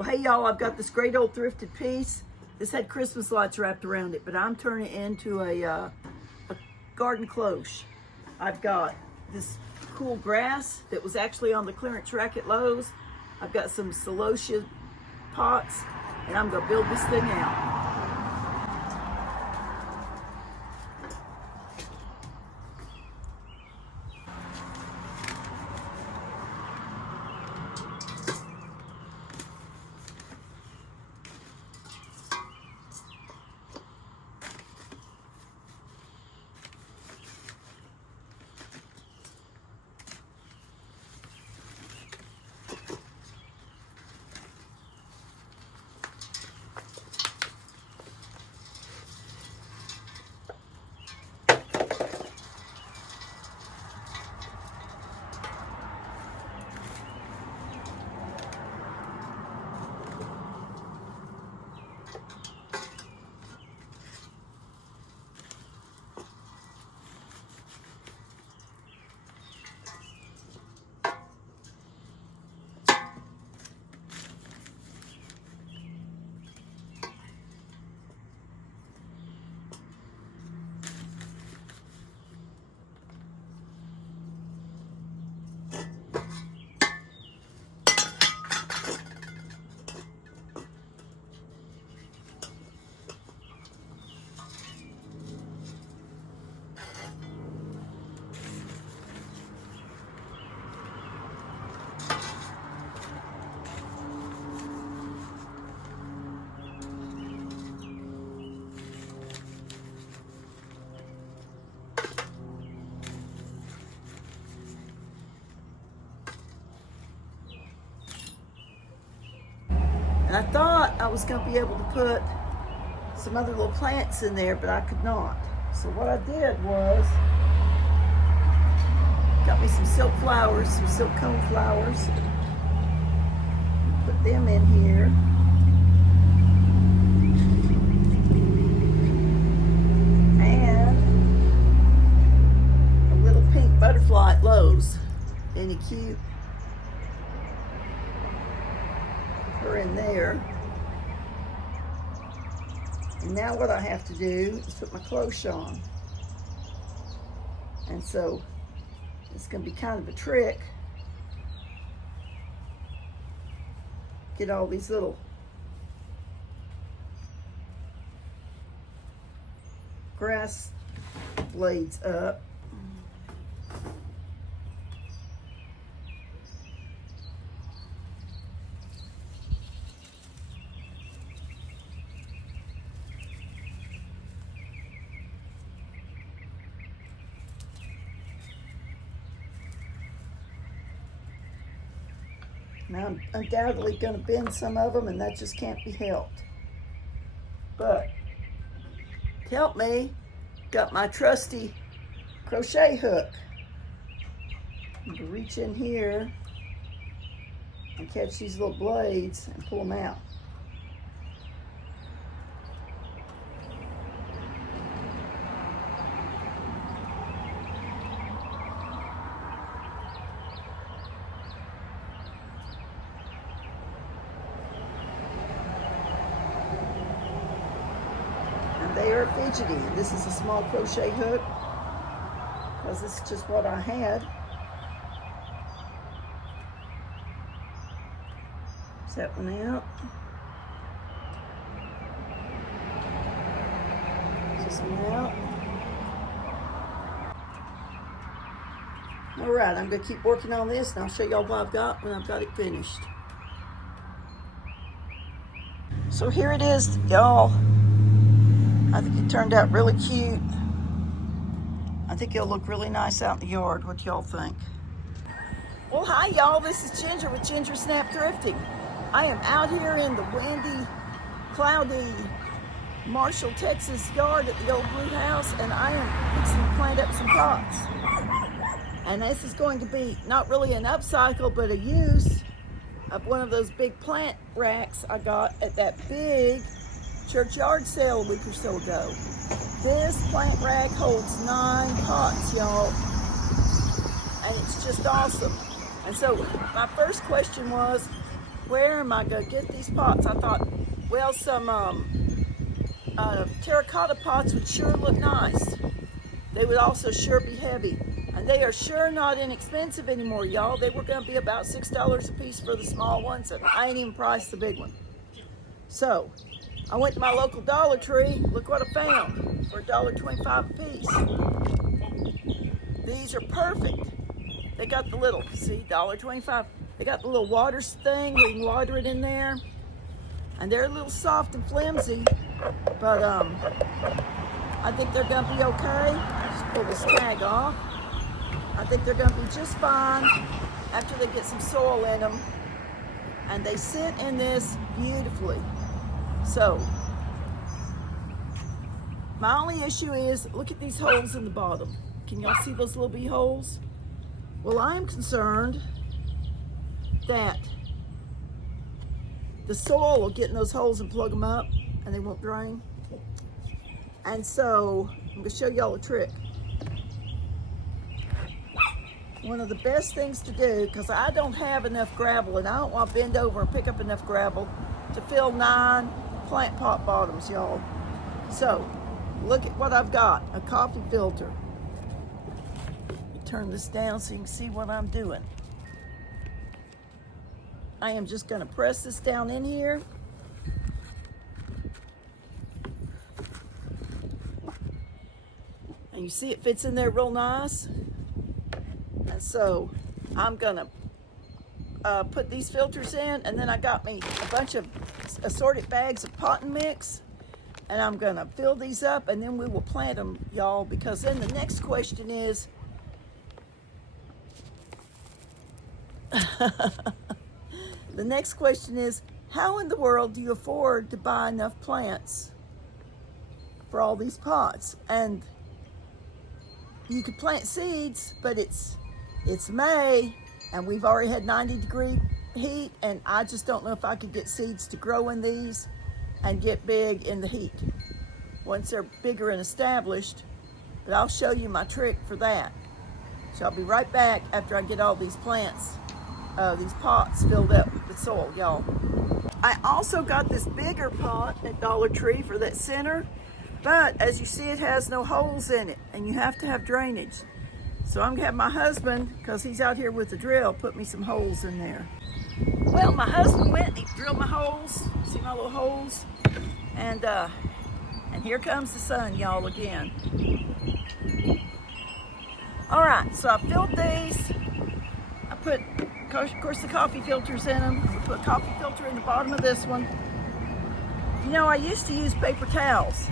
Well, hey y'all, I've got this great old thrifted piece. This had Christmas lights wrapped around it, but I'm turning it into a garden cloche. I've got this cool grass that was actually on the clearance rack at Lowe's. I've got some celosia pots, and I'm gonna build this thing out. And I thought I was going to be able to put some other little plants in there, but I could not. So what I did was, got me some silk flowers, some silk cone flowers. Put them in here. And a little pink butterfly at Lowe's. Any cute? Her in there. And now what I have to do is put my cloche on. And so it's going to be kind of a trick. Get all these little grass blades up. Now I'm undoubtedly going to bend some of them, and that just can't be helped. But to help me, got my trusty crochet hook. I'm going to reach in here and catch these little blades and pull them out. They are fidgety. This is a small crochet hook because this is just what I had. Set one out. This one out. All right, I'm going to keep working on this, and I'll show y'all what I've got when I've got it finished. So here it is, y'all. I think it turned out really cute. I think it'll look really nice out in the yard. What y'all think? Well, hi y'all, this is Ginger with Ginger Snap Thrifting. I am out here in the windy, cloudy Marshall, Texas yard at the old blue house, and I am fixing to plant up some pots. And this is going to be not really an upcycle, but a use of one of those big plant racks I got at that big churchyard sale a week or so ago. This plant rack holds 9 pots, y'all, and it's just awesome. And so my first question was, where am I going to get these pots? I thought, well, some terracotta pots would sure look nice. They would also sure be heavy. And they are sure not inexpensive anymore, y'all. They were going to be about $6 a piece for the small ones, and I ain't even priced the big one. So, I went to my local Dollar Tree. Look what I found for $1.25 a piece. These are perfect. They got the little, see, $1.25. They got the little water thing where you can water it in there. And they're a little soft and flimsy, but I think they're gonna be okay. Just pull this tag off. I think they're gonna be just fine after they get some soil in them. And they sit in this beautifully. So, my only issue is, look at these holes in the bottom. Can y'all see those little bee holes? Well, I'm concerned that the soil will get in those holes and plug them up and they won't drain. And so I'm going to show y'all a trick. One of the best things to do, because I don't have enough gravel and I don't want to bend over and pick up enough gravel to fill 9 plant pot bottoms, y'all. So look at what I've got, a coffee filter. Turn this down so you can see what I'm doing. I am just going to press this down in here. And you see it fits in there real nice. And so I'm going to put these filters in, and then I got me a bunch of assorted bags of pot and mix, and I'm going to fill these up, and then we will plant them, y'all, because then the next question is, the next question is, how in the world do you afford to buy enough plants for all these pots? And you could plant seeds, but it's May and we've already had 90-degree heat, and I just don't know if I could get seeds to grow in these and get big in the heat once they're bigger and established. But I'll show you my trick for that. So I'll be right back after I get all these plants, these pots filled up with soil, y'all. I also got this bigger pot at Dollar Tree for that center, but as you see, it has no holes in it, and you have to have drainage. So I'm gonna have my husband, because he's out here with the drill, put me some holes in there. Well, my husband went and he drilled my holes. See my little holes? And here comes the sun, y'all, again. All right, so I filled these. I put, of course, the coffee filters in them. I put a coffee filter in the bottom of this one. You know, I used to use paper towels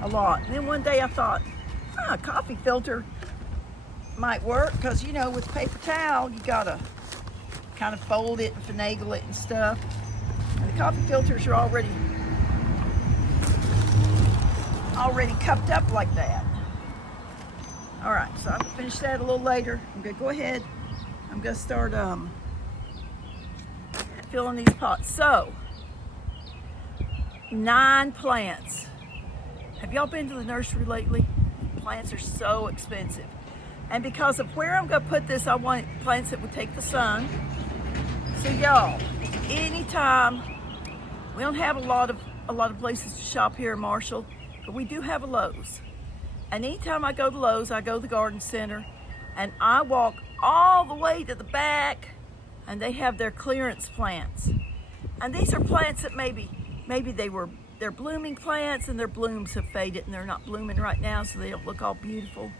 a lot. And then one day I thought, a coffee filter might work, because, you know, with paper towel, you gotta kind of fold it and finagle it and stuff. And the coffee filters are already cupped up like that. All right, so I'm gonna finish that a little later. I'm gonna go ahead. I'm gonna start filling these pots. So, 9 plants. Have y'all been to the nursery lately? Plants are so expensive. And because of where I'm gonna put this, I want plants that would take the sun. So y'all, anytime, we don't have a lot of places to shop here in Marshall, but we do have a Lowe's. And anytime I go to Lowe's, I go to the garden center, and I walk all the way to the back, and they have their clearance plants. And these are plants that maybe they're blooming plants, and their blooms have faded and they're not blooming right now, so they don't look all beautiful.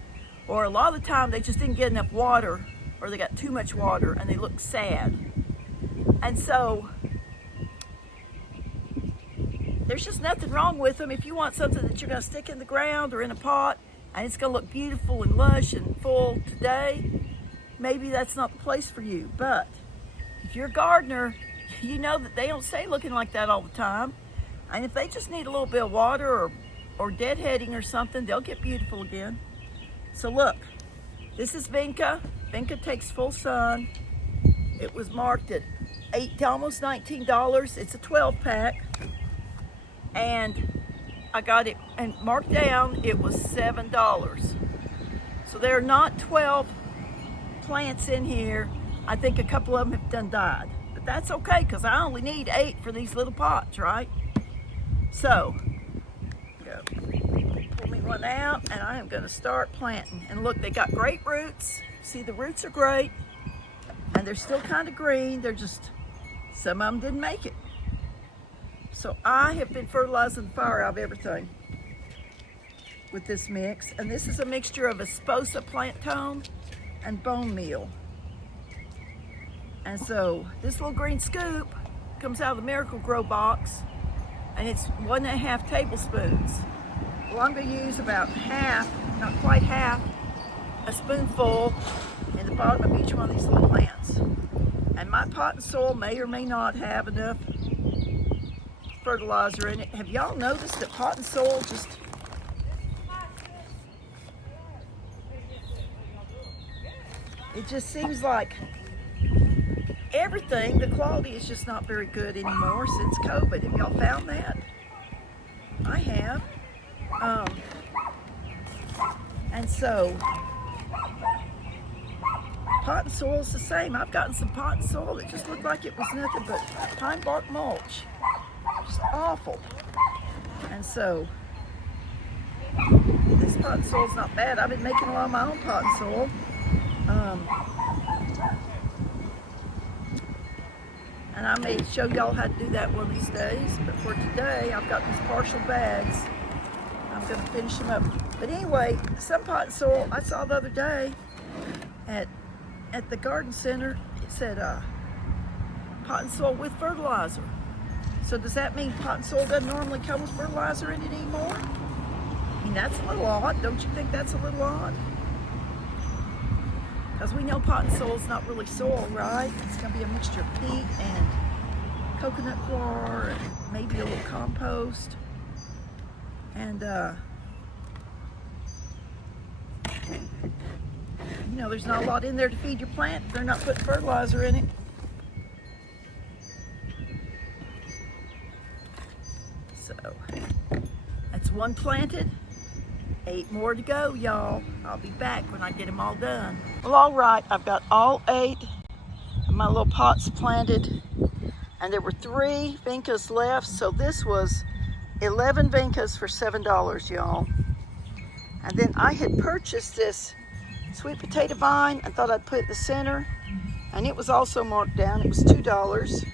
Or a lot of the time they just didn't get enough water, or they got too much water and they look sad. And so there's just nothing wrong with them. If you want something that you're gonna stick in the ground or in a pot and it's gonna look beautiful and lush and full today, maybe that's not the place for you. But if you're a gardener, you know that they don't stay looking like that all the time. And if they just need a little bit of water or deadheading or something, they'll get beautiful again. So look, this is Vinca. Vinca takes full sun. It was marked at almost $19. It's a 12-pack. And I got it and marked down, it was $7. So there are not 12 plants in here. I think a couple of them have died, but that's okay, because I only need 8 for these little pots, right? So, go pull me one out, and I am going to start planting. And look, they got great roots. See, the roots are great, and they're still kind of green. They're just, some of them didn't make it. So I have been fertilizing the fire out of everything with this mix. And this is a mixture of Esposa plant tone and bone meal. And so this little green scoop comes out of the Miracle Grow box, and it's 1.5 tablespoons. Well, I'm going to use about half, not quite half, a spoonful in the bottom of each one of these little plants. And my pot and soil may or may not have enough fertilizer in it. Have y'all noticed that pot and soil just, it just seems like everything, the quality is just not very good anymore since COVID. Have y'all found that? I have. And so pot and soil is the same. I've gotten some pot and soil that just looked like it was nothing but pine bark mulch. Just awful. And so this pot and soil is not bad. I've been making a lot of my own pot and soil. And I may show y'all how to do that one of these days. But for today, I've got these partial bags. I'm going to finish them up. But anyway, some pot and soil I saw the other day at the garden center. It said pot and soil with fertilizer. So does that mean pot and soil doesn't normally come with fertilizer in it anymore? I mean, that's a little odd. Don't you think that's a little odd? Because we know pot and soil is not really soil, right? It's going to be a mixture of peat and coconut coir and maybe a little compost. And, you know, there's not a lot in there to feed your plant if they're not putting fertilizer in it. So, that's one planted. 8 more to go, y'all. I'll be back when I get them all done. Well, all right, I've got all 8 of my little pots planted, and there were 3 vincas left, so this was 11 vincas for $7, y'all. And then I had purchased this sweet potato vine and thought I'd put it in the center, and it was also marked down. It was $2.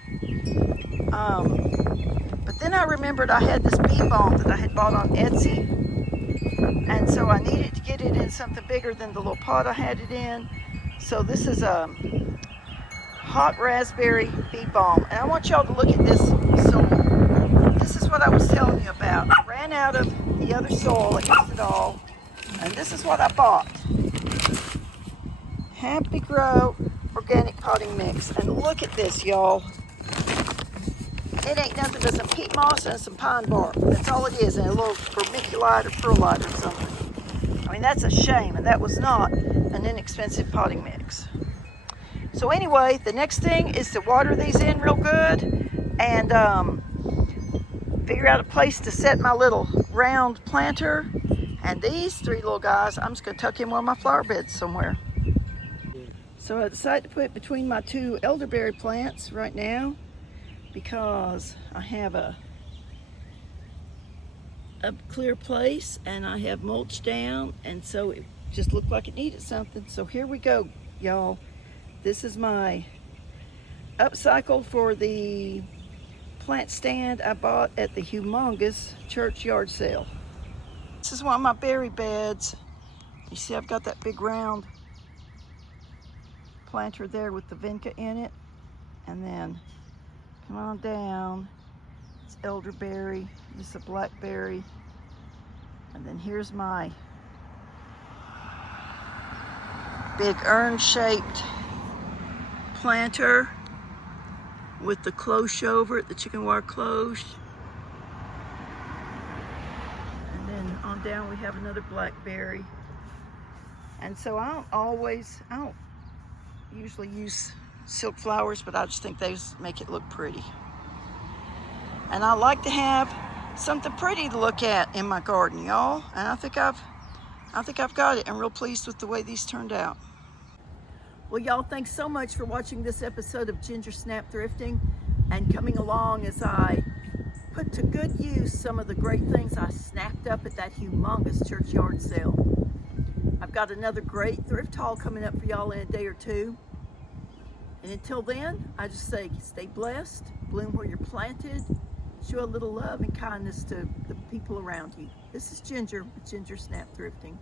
But then I remembered I had this bee balm that I had bought on Etsy, and so I needed to get it in something bigger than the little pot I had it in. So this is a hot raspberry bee balm, and I want y'all to look at this soil. This is what I was telling you about. I ran out of the other soil, I used it all, and this is what I bought. Happy Grow organic potting mix, and look at this, y'all. It ain't nothing but some peat moss and some pine bark. That's all it is, and a little vermiculite or perlite or something. I mean, that's a shame, and that was not an inexpensive potting mix. So anyway, the next thing is to water these in real good and figure out a place to set my little round planter. And these 3 little guys, I'm just going to tuck in one of my flower beds somewhere. So I decided to put it between my 2 elderberry plants right now, because I have a clear place and I have mulch down, and so it just looked like it needed something. So here we go, y'all. This is my upcycle for the plant stand I bought at the Humongous church yard sale. This is one of my berry beds. You see I've got that big round planter there with the vinca in it, and then come on down, it's elderberry, this is a blackberry, and then here's my big urn-shaped planter with the cloche over it, the chicken wire cloche. And then on down we have another blackberry. And so I don't usually use silk flowers, but I just think those make it look pretty. And I like to have something pretty to look at in my garden, y'all. And I think I've got it. I'm real pleased with the way these turned out. Well, y'all, thanks so much for watching this episode of Ginger Snap Thrifting and coming along as I put to good use some of the great things I snapped up at that humongous church yard sale. I've got another great thrift haul coming up for y'all in a day or two. And until then, I just say stay blessed, bloom where you're planted, show a little love and kindness to the people around you. This is Ginger with Ginger Snap Thrifting.